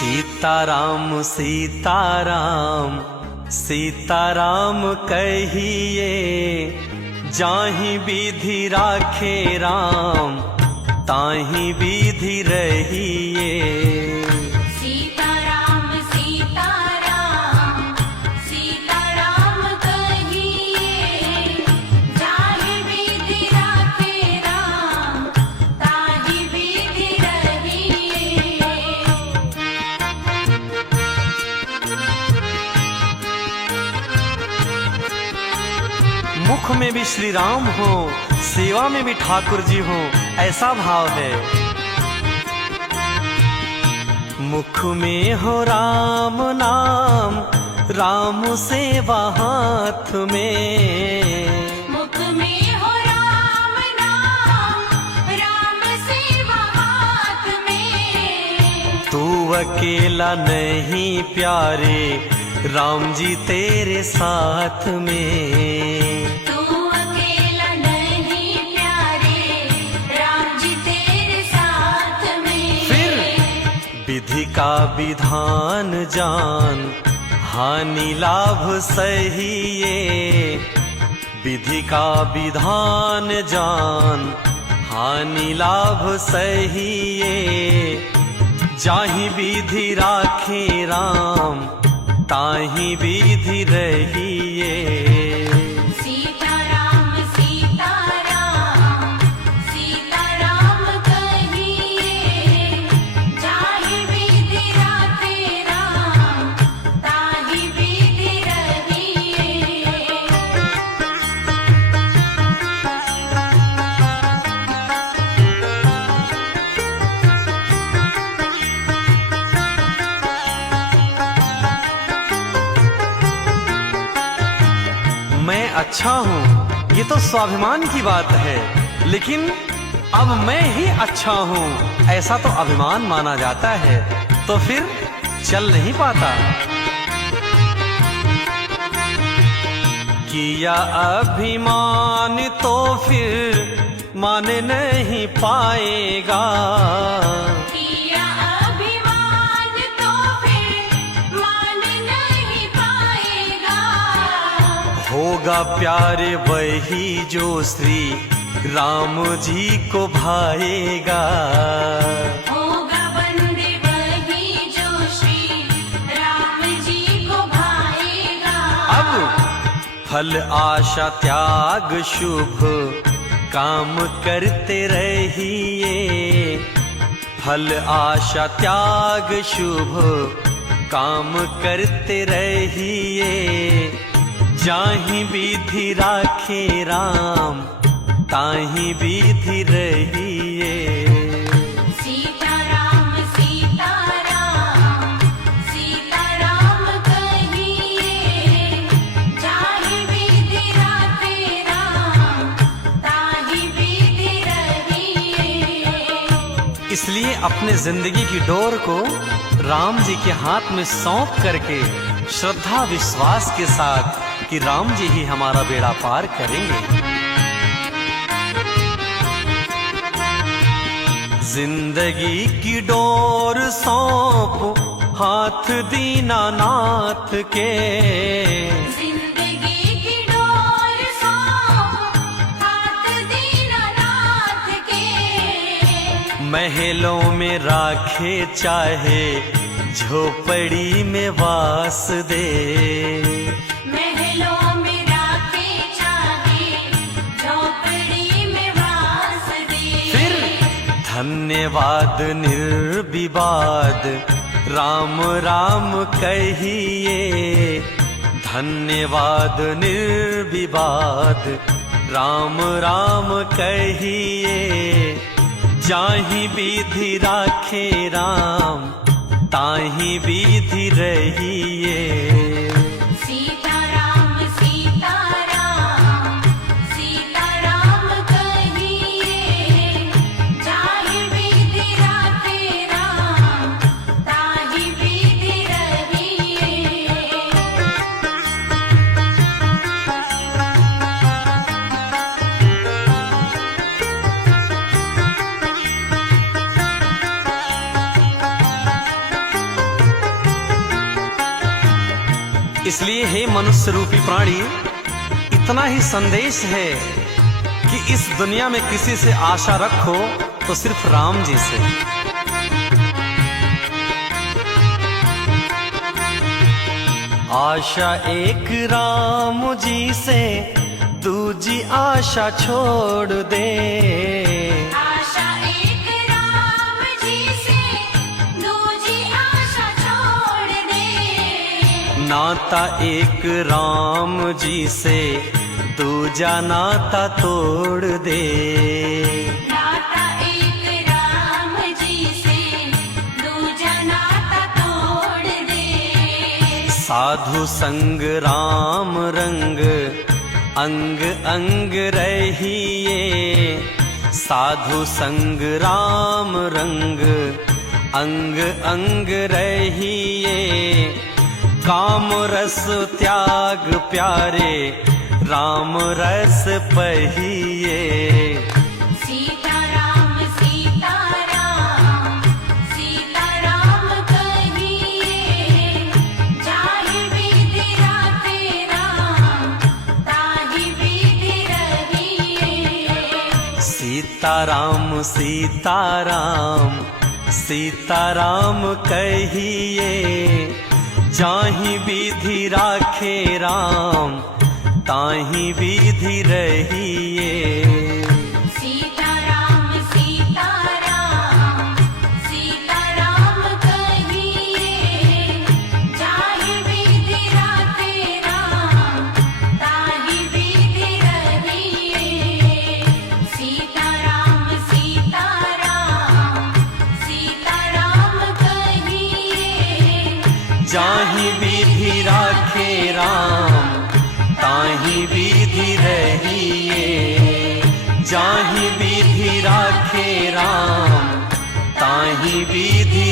सीताराम सीताराम सीताराम कहिए, जाहि विधि राखे राम ताहि विधि रहिए। सीताराम सीताराम सीताराम कहिए, जाहि विधि राखे राम ताहि विधि रहिए। मुख में भी श्री राम हो, सेवा में भी ठाकुर जी हो, ऐसा भाव है। मुख में हो राम नाम, राम सेवा हाथ में। मुख में हो राम नाम, राम सेवा हाथ में। तू अकेला नहीं प्यारे, राम जी तेरे साथ में। तू अकेला नहीं प्यारे, राम जी तेरे साथ में। फिर विधि का विधान जान, हानि लाभ सहिए। विधि का विधान जान, हानि लाभ सहिए। जाहि विधि राखे राम ताहि विधि रहिए। सीताराम सीताराम सीताराम कहिए, जाहि विधि राखे राम ताहि विधि रहिए। मैं अच्छा हूँ ये तो स्वाभिमान की बात है, लेकिन अब मैं ही अच्छा हूँ ऐसा तो अभिमान माना जाता है, तो फिर चल नहीं पाता। किया अभिमान तो फिर मान नहीं पाएगा। किया अभिमान तो फिर मान नहीं पाएगा। होगा प्यारे वही जो श्री राम जी को भाएगा। होगा बंदे वही जो श्री राम जी को भाएगा। अब फल आशा त्याग शुभ काम करते रहिए। फल आशा त्याग शुभ काम करते रहिए। जाहि विधि राखे राम ताहि विधि रहिए। सीताराम सीताराम सीताराम कहिए, जाहि विधि राखे राम ताहि विधि रहिए। इसलिए अपने जिंदगी की डोर को राम जी के हाथ में सौंप करके श्रद्धा विश्वास के साथ कि राम जी ही हमारा बेड़ा पार करेंगे। जिंदगी की डोर सौंप हाथ दीनानाथ के। जिंदगी की डोर सौंप हाथ दीनानाथ के। महलों में राखे चाहे झोपड़ी में वास दे। महलों में राखे चाहे झोपड़ी में वास दे। फिर धन्यवाद निर्विवाद राम राम कहिए। धन्यवाद निर्विवाद राम राम कहिए। जाहि विधि राखे राम ताहि विधि रहिए। सीताराम सीताराम सीताराम कहिए, जाहि विधि राखे राम ताहि विधि रहिए। इसलिए हे मनुष्य रूपी प्राणी, इतना ही संदेश है कि इस दुनिया में किसी से आशा रखो तो सिर्फ राम जी से। आशा एक राम जी से, दूजी आशा छोड़ दे। आशा एक राम जी से, दूजी आशा छोड़ दे। नाता एक राम जी से, दूजा नाता तोड़ दे। नाता एक राम जी से, दूजा नाता तोड़ दे। साधु संग राम रंग, अंग अंग रहिए। साधु संग राम रंग, अंग अंग रहिए। काम रस त्याग प्यारे, राम रस पहिए। सीताराम सीताराम, सीताराम कहिए। जाहि विधि राते राम, ताहि विधि रहिए। सीताराम सीताराम, सीताराम कहिए। जाहि विधि राखे राम, ताहि विधि रहिए। सीताराम सीताराम, सीताराम कहिए। जाहि विधि राते राम, ताहि विधि रहिए। सीताराम सीताराम, सीताराम कहिए। जाहि विधि राखे राम, ताहि विधि रहिए। जाहि विधि राखे राम, ताहि विधि